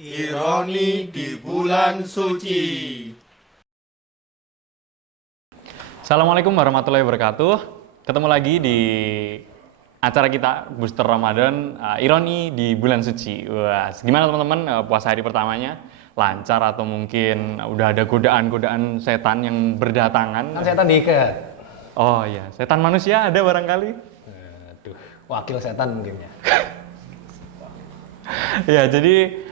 Ironi di bulan suci. Assalamualaikum warahmatullahi wabarakatuh. Ketemu lagi di acara kita Booster Ramadan, Ironi di bulan suci. Wah, gimana teman-teman, puasa hari pertamanya? Lancar atau mungkin udah ada godaan-godaan setan yang berdatangan? Kan setan diikat. Oh iya, setan manusia ada barangkali? Aduh, wakil setan mungkin ya. Ya, jadi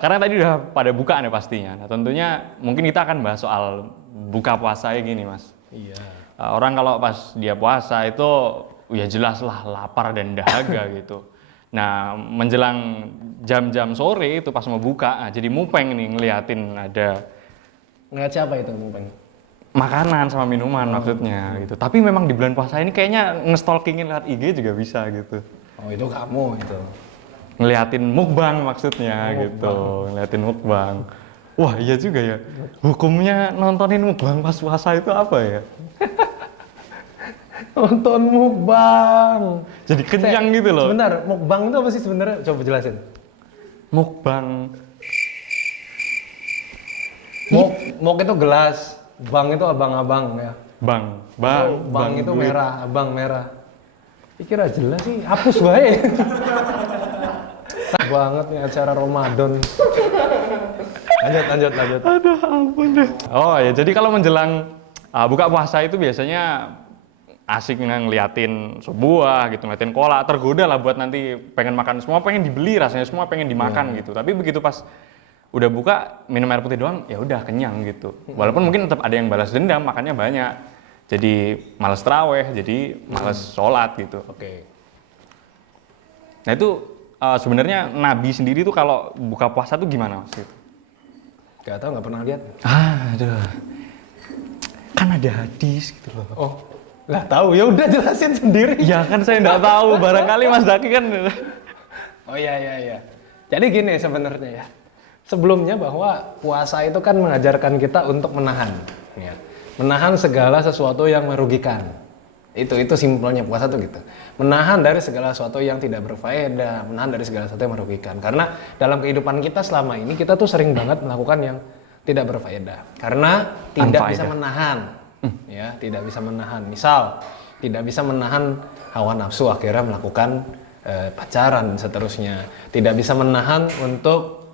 karena tadi udah pada buka nih pastinya. Nah, tentunya mungkin kita akan bahas soal buka puasa gini, Mas. Iya. Orang kalau pas dia puasa itu ya jelas lah lapar dan dahaga gitu. Nah, menjelang jam-jam sore itu pas mau buka, jadi mupeng nih ngeliatin ada Ngeliat siapa itu mupeng? makanan sama minuman maksudnya gitu. Tapi memang di bulan puasa ini kayaknya nge-stalkingin lihat IG juga bisa gitu. Oh itu kamu itu. Ngeliatin mukbang maksudnya gitu, ngeliatin mukbang. Wah iya juga ya, hukumnya nontonin mukbang pas puasa itu apa ya? Nonton mukbang. Jadi kenyang gitu loh. Sebentar, mukbang itu apa sih sebenarnya? Coba jelasin. Mukbang, Muk itu gelas, bang itu abang-abang ya. bang Itu duit. merah, abang merah. Kira jelas sih, hapus bae. Banget nih acara Ramadan. Lanjut. Aduh ampun deh. Oh ya, jadi kalau menjelang buka puasa itu biasanya asik ngeliatin sebuah gitu, ngeliatin kolak, tergoda lah buat nanti pengen makan, semua pengen dibeli rasanya, semua pengen dimakan gitu. Tapi begitu pas udah buka minum air putih doang, ya udah kenyang gitu. Walaupun mungkin tetap ada yang balas dendam, makannya banyak. Jadi males traweh, jadi males sholat gitu. Oke. Nah itu sebenarnya Nabi sendiri tuh kalau buka puasa tuh gimana Mas? Gitu? Gak tau, nggak pernah lihat. Aduh, kan ada hadis gitu loh. Oh, lah tahu ya udah jelasin sendiri. Ya kan saya nggak tahu, barangkali Mas Daki kan. Oh iya. Jadi gini sebenarnya ya. Sebelumnya bahwa puasa itu kan mengajarkan kita untuk menahan, ya. Menahan segala sesuatu yang merugikan. Itu simpelnya puasa tuh gitu. Menahan dari segala sesuatu yang tidak berfaedah, menahan dari segala sesuatu yang merugikan. Karena dalam kehidupan kita selama ini kita tuh sering banget melakukan yang tidak berfaedah. Karena tidak bisa menahan, ya, tidak bisa menahan. Misal, tidak bisa menahan hawa nafsu akhirnya melakukan pacaran dan seterusnya. Tidak bisa menahan untuk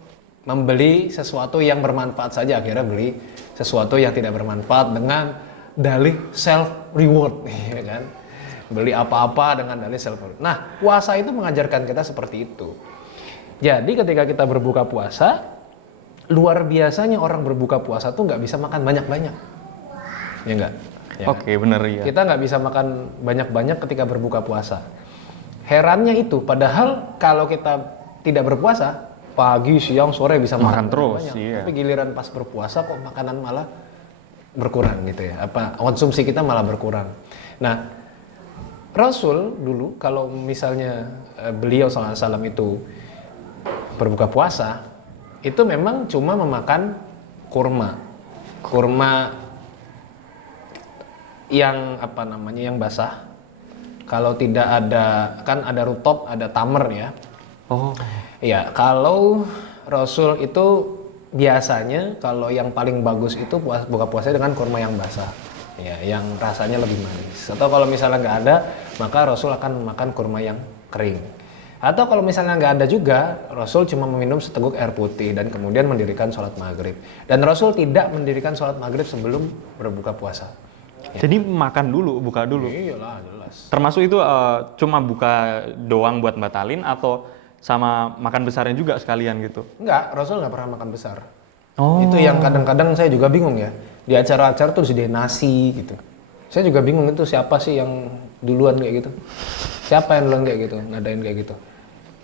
membeli sesuatu yang bermanfaat saja, akhirnya beli sesuatu yang tidak bermanfaat dengan dalih self reward, ya kan? Beli apa-apa dengan dalih self reward. Nah, puasa itu mengajarkan kita seperti itu. Jadi ketika kita berbuka puasa, luar biasanya orang berbuka puasa tuh nggak bisa makan banyak-banyak, ya nggak? Ya kan? Oke, bener ya. Kita nggak bisa makan banyak-banyak ketika berbuka puasa. Herannya itu, padahal kalau kita tidak berpuasa, pagi, siang, sore bisa makan terus, banyak. iya. Tapi giliran pas berpuasa kok makanan malah berkurang gitu ya. Konsumsi kita malah berkurang. Nah, Rasul dulu kalau misalnya beliau SAW itu berbuka puasa, itu memang cuma memakan kurma yang yang basah. Kalau tidak ada, kan ada rutop, ada tamer ya. Oh, Iya, kalau Rasul itu biasanya kalau yang paling bagus itu buka puasa dengan kurma yang basah, ya, yang rasanya lebih manis. Atau kalau misalnya nggak ada, maka Rasul akan makan kurma yang kering. Atau kalau misalnya nggak ada juga, Rasul cuma meminum seteguk air putih dan kemudian mendirikan sholat maghrib. Dan Rasul tidak mendirikan sholat maghrib sebelum berbuka puasa. jadi makan dulu, buka dulu. Iyalah, jelas. Termasuk itu cuma buka doang buat batalin atau sama makan besarnya juga sekalian gitu? Enggak, Rasul nggak pernah makan besar. Oh. Itu yang kadang-kadang saya juga bingung ya. Di acara-acara tuh disediain nasi gitu. Saya juga bingung itu siapa sih yang duluan kayak gitu. Siapa yang duluan kayak gitu, ngadain kayak gitu.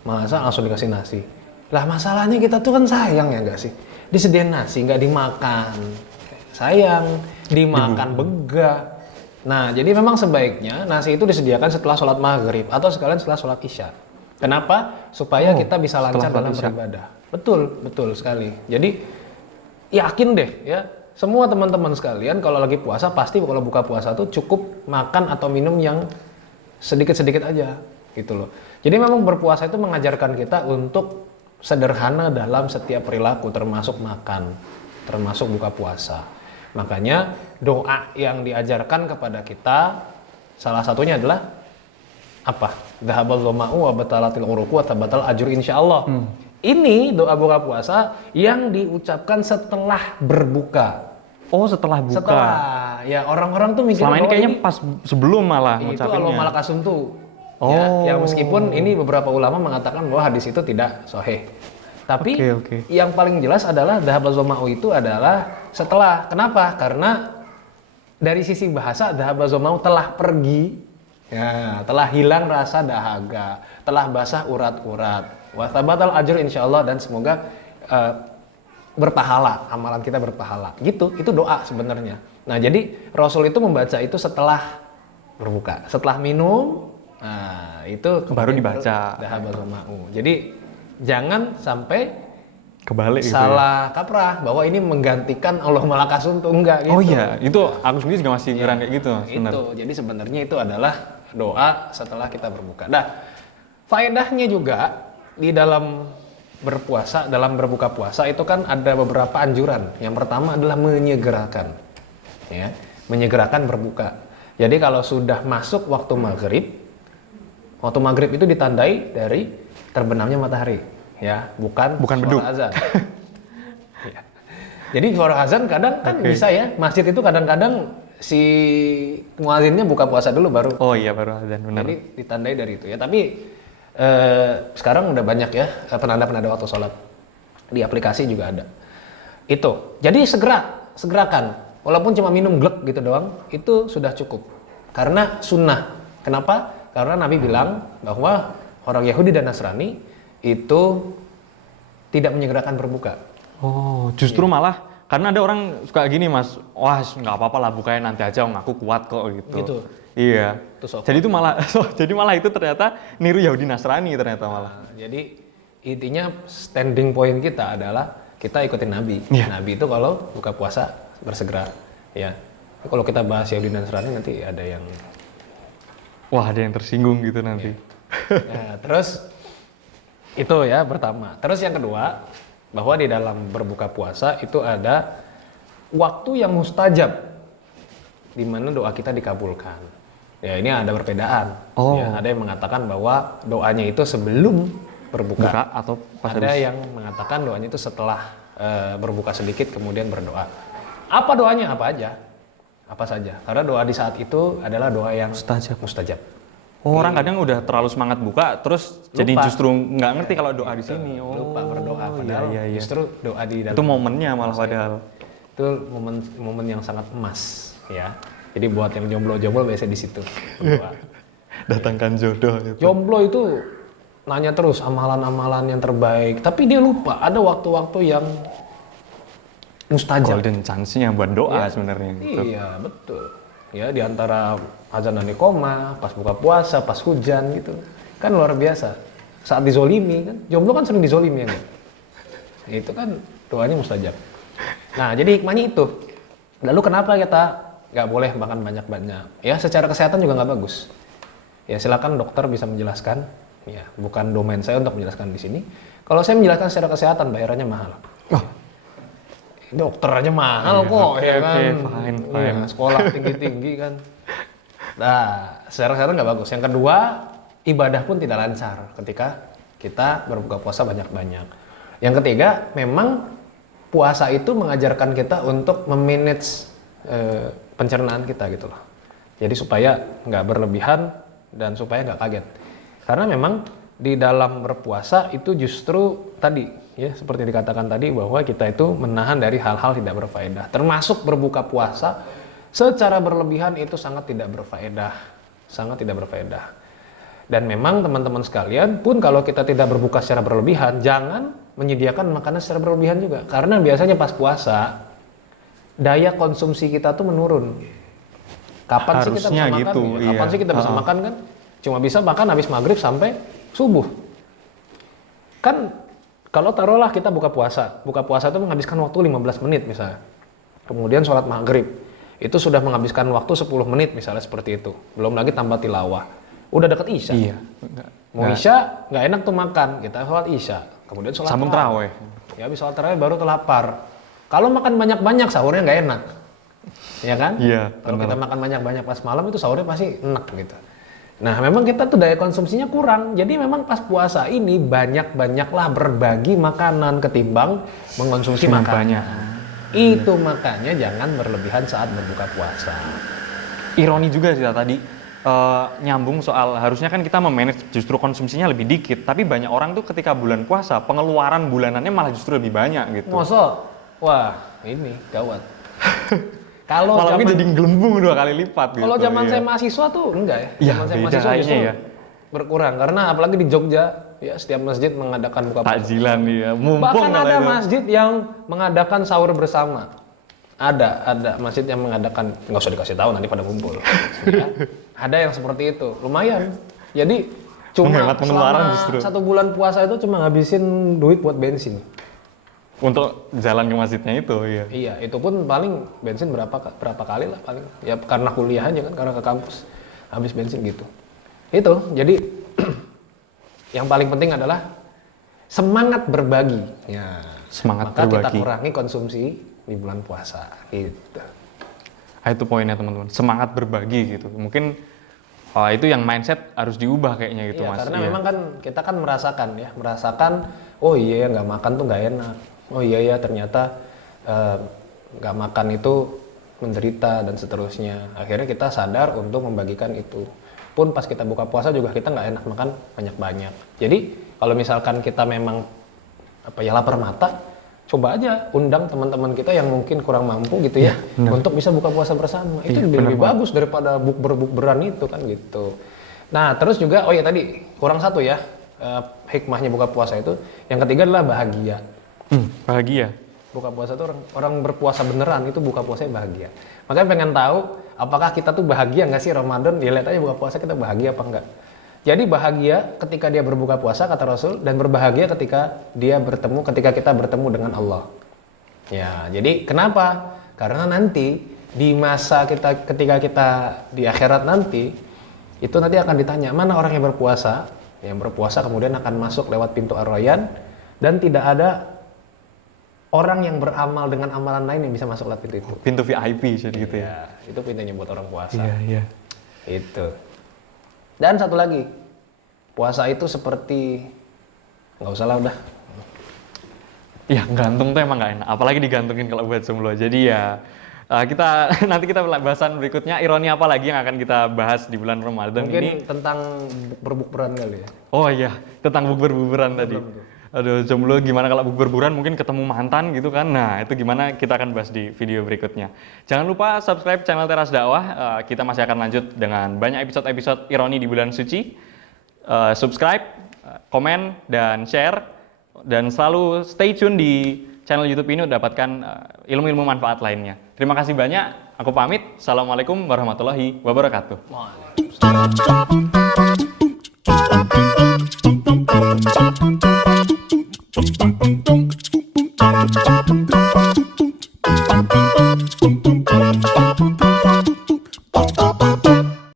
Masa langsung dikasih nasi. Lah masalahnya kita tuh kan sayang ya nggak sih? Disediain nasi nggak dimakan. Sayang, dimakan begah. Nah, jadi memang sebaiknya nasi itu disediakan setelah sholat maghrib atau sekalian setelah sholat isya. Kenapa? Supaya kita bisa lancar dalam beribadah. Betul sekali. Jadi yakin deh ya, semua teman-teman sekalian kalau lagi puasa pasti kalau buka puasa tuh cukup makan atau minum yang sedikit-sedikit aja gitu loh. Jadi memang berpuasa itu mengajarkan kita untuk sederhana dalam setiap perilaku, termasuk makan, termasuk buka puasa. Makanya doa yang diajarkan kepada kita salah satunya adalah apa? Dhahabal dhama'u wa batalatil uruqu wa tabatal ajru insyaallah. Ini doa buka puasa yang diucapkan setelah berbuka. Oh, setelah buka. Setelah, ya orang-orang tuh mikir Selama ini bahwa kayaknya pas sebelum malah itu ngucapinnya. alo malakasuntu. Oh. Ya, meskipun ini beberapa ulama mengatakan bahwa hadis itu tidak sahih. Tapi Oke. yang paling jelas adalah dhahabal dhama'u itu adalah setelah. Kenapa? Karena dari sisi bahasa dhahabal dhama'u telah pergi. Ya, telah hilang rasa dahaga, telah basah urat-urat. Wa tabatal ajr insyaallah, dan semoga berpahala, amalan kita berpahala. Gitu, itu doa sebenarnya. Nah, jadi Rasul itu membaca itu setelah berbuka, setelah minum. Nah, itu Baru dibaca. dhahabal dhama'u. Jadi jangan sampai Kebalik gitu ya. salah kaprah bahwa ini menggantikan Allah malakasuntu, enggak gitu. Oh iya, itu aku sendiri juga masih ngira kayak gitu sebenarnya. Itu. Jadi sebenarnya itu adalah doa setelah kita berbuka. Nah, faedahnya juga di dalam berpuasa, dalam berbuka puasa itu kan ada beberapa anjuran. Yang pertama adalah menyegerakan. Ya, menyegerakan berbuka. Jadi kalau sudah masuk waktu maghrib itu ditandai dari terbenamnya matahari. Ya, bukan beduk. suara azan. Ya. Jadi suara azan kadang kan bisa ya, masjid itu kadang-kadang si muazinnya buka puasa dulu baru. Oh iya, baru azan, benar. Jadi ditandai dari itu ya. Tapi sekarang udah banyak ya penanda-penanda waktu sholat. Di aplikasi juga ada. Itu. Jadi segerakan. Walaupun cuma minum glek gitu doang, itu sudah cukup. Karena sunnah. Kenapa? Karena Nabi bilang bahwa orang Yahudi dan Nasrani itu tidak menyegerakan berbuka. Oh, justru malah karena ada orang suka gini Mas, wah nggak apa-apa lah bukanya nanti aja, aku kuat kok gitu. Gitu. Iya. Itu Jadi itu malah, jadi malah itu ternyata niru Yahudi Nasrani ternyata malah. Jadi intinya standing point kita adalah kita ikutin Nabi. Iya. Nabi itu kalau buka puasa bersegera. Ya. Kalau kita bahas Yahudi dan Nasrani nanti ada yang. Wah, ada yang tersinggung gitu nanti. Nah, terus itu ya pertama. Terus yang kedua, bahwa di dalam berbuka puasa itu ada waktu yang mustajab di mana doa kita dikabulkan. Ya, ini ada perbedaan. Oh. Ya, ada yang mengatakan bahwa doanya itu sebelum berbuka. Buka atau pas Ada habis? yang mengatakan doanya itu setelah berbuka sedikit kemudian berdoa. Apa doanya? Apa aja? Apa saja? Karena doa di saat itu adalah doa yang mustajab. Oh, orang kadang udah terlalu semangat buka, terus jadi justru nggak ngerti kalau doa di sini. Oh, Lupa berdoa, padahal iya. justru doa di dalam Itu momennya malah padahal. itu momen yang sangat emas ya. Jadi buat yang jomblo biasa di situ berdoa. Datangkan jodoh gitu. Jomblo itu nanya terus amalan-amalan yang terbaik, tapi dia lupa ada waktu-waktu yang mustajab. Golden chance-nya buat doa sebenarnya gitu. Iya, betul. Ya, di antara azan dan iqomah, pas buka puasa, pas hujan gitu. Kan luar biasa. Saat dizolimi kan, jomblo kan sering dizolimi ya. Itu kan doanya mustajab. Nah, jadi hikmahnya itu. Lalu kenapa kita nggak boleh makan banyak-banyak? Ya, secara kesehatan juga nggak bagus. Ya, silakan dokter bisa menjelaskan. Ya, bukan domain saya untuk menjelaskan di sini. Kalau saya menjelaskan secara kesehatan, bayarannya mahal. Oh. Dokter aja mahal kok, oke, ya kan? fine. Iya, sekolah tinggi-tinggi kan. Nah, secara kesehatan nggak bagus. Yang kedua, ibadah pun tidak lancar ketika kita berbuka puasa banyak-banyak. Yang ketiga, memang puasa itu mengajarkan kita untuk memanage pencernaan kita gitu loh. Jadi supaya nggak berlebihan dan supaya nggak kaget. Karena memang di dalam berpuasa itu justru tadi ya seperti dikatakan tadi bahwa kita itu menahan dari hal-hal tidak berfaedah. Termasuk berbuka puasa secara berlebihan itu sangat tidak berfaedah. Sangat tidak berfaedah. Dan memang teman-teman sekalian pun kalau kita tidak berbuka secara berlebihan, jangan menyediakan makanan secara berlebihan juga. Karena biasanya pas puasa, daya konsumsi kita tuh menurun. Kapan sih kita bisa makan? gitu, Kapan iya. sih kita bisa makan kan? Cuma bisa makan habis maghrib sampai subuh. Kan kalau taruhlah kita buka puasa itu menghabiskan waktu 15 menit misalnya. Kemudian sholat maghrib, itu sudah menghabiskan waktu 10 menit misalnya seperti itu. Belum lagi tambah tilawah. Udah deket isya. Iya. Mau isya, nggak enak tuh makan. Kita sholat isya. kemudian sholat Sambung terawih. Ya habis sholat terawih baru tuh lapar. Kalau makan banyak-banyak sahurnya nggak enak, ya kan? Iya. Kalau kita makan banyak-banyak pas malam itu sahurnya pasti enak gitu. Nah memang kita tuh daya konsumsinya kurang, jadi memang pas puasa ini banyak-banyaklah berbagi makanan ketimbang mengkonsumsi makanan. Itu makanya jangan berlebihan saat berbuka puasa. Ironi juga sih tadi. Nyambung soal harusnya kan kita memanage justru konsumsinya lebih dikit, tapi banyak orang tuh ketika bulan puasa pengeluaran bulanannya malah justru lebih banyak gitu. Masa? Wah ini gawat. Kalau Malah zaman jadi gelembung 2 kali lipat gitu. kalau zaman iya. saya mahasiswa tuh enggak ya. Iya, Zaman saya beda mahasiswa kayaknya justru ya. berkurang karena apalagi di Jogja ya setiap masjid mengadakan buka puasa. Takjilan dia, mumpung Bahkan malah ada itu. masjid yang mengadakan sahur bersama. Ada masjid yang mengadakan, nggak usah dikasih tahu nanti pada ngumpul. Ya. Ada yang seperti itu, lumayan. Jadi cuma Menghemat pengeluaran selama justru. 1 bulan puasa itu cuma ngabisin duit buat bensin. Untuk jalan ke masjidnya itu, iya. Iya, itu pun paling bensin berapa kali lah paling. Ya karena kuliah aja kan, karena ke kampus habis bensin gitu. Itu, jadi yang paling penting adalah semangat berbagi. Ya, Semangat maka kita berbagi. kurangi konsumsi di bulan puasa gitu. Nah, itu poinnya teman-teman, semangat berbagi gitu. Mungkin itu yang mindset harus diubah kayaknya gitu Iya, mas. karena Iya. memang kan kita kan merasakan, oh iya ya nggak makan tuh nggak enak. Oh iya ya ternyata nggak makan itu menderita dan seterusnya. Akhirnya kita sadar untuk membagikan itu. Pun pas kita buka puasa juga kita nggak enak makan banyak-banyak. Jadi kalau misalkan kita memang lapar mata, coba aja undang teman-teman kita yang mungkin kurang mampu gitu ya, untuk bisa buka puasa bersama. Itu lebih bagus daripada bukber-bukberan itu kan gitu. Nah terus juga, oh ya tadi kurang satu ya, hikmahnya buka puasa itu. Yang ketiga adalah bahagia. Bahagia. Buka puasa itu orang berpuasa beneran itu buka puasanya bahagia. Makanya pengen tahu apakah kita tuh bahagia nggak sih Ramadan? Ya lihat aja buka puasa kita bahagia apa enggak. Jadi bahagia ketika dia berbuka puasa kata Rasul, dan berbahagia ketika kita bertemu dengan Allah. Ya, jadi kenapa? Karena nanti di masa ketika kita di akhirat nanti itu nanti akan ditanya mana orang yang berpuasa. Yang berpuasa kemudian akan masuk lewat pintu Ar-Rayyan dan tidak ada orang yang beramal dengan amalan lain yang bisa masuk lewat pintu itu. Pintu VIP jadi gitu ya. Ya, itu pintunya buat orang puasa. Iya. Itu. Dan satu lagi, puasa itu seperti nggak usah lah udah. Ya gantung tuh emang nggak enak, apalagi digantungin kalau buat jomblo. Jadi ya nanti kita bahasan berikutnya ironi apa lagi yang akan kita bahas di bulan Ramadan Mungkin ini. tentang berbukberan kali ya. Oh iya, tentang bukber-bukberan tadi. Aduh, jomblo gimana kalau bukber-bukberan mungkin ketemu mantan gitu kan. Nah, itu gimana kita akan bahas di video berikutnya. Jangan lupa subscribe channel Teras Dakwah. Kita masih akan lanjut dengan banyak episode-episode ironi di bulan suci. Subscribe, komen, dan share. Dan selalu stay tune di channel YouTube ini untuk dapatkan ilmu-ilmu manfaat lainnya. Terima kasih banyak. Aku pamit. Assalamualaikum warahmatullahi wabarakatuh. Tum tum tum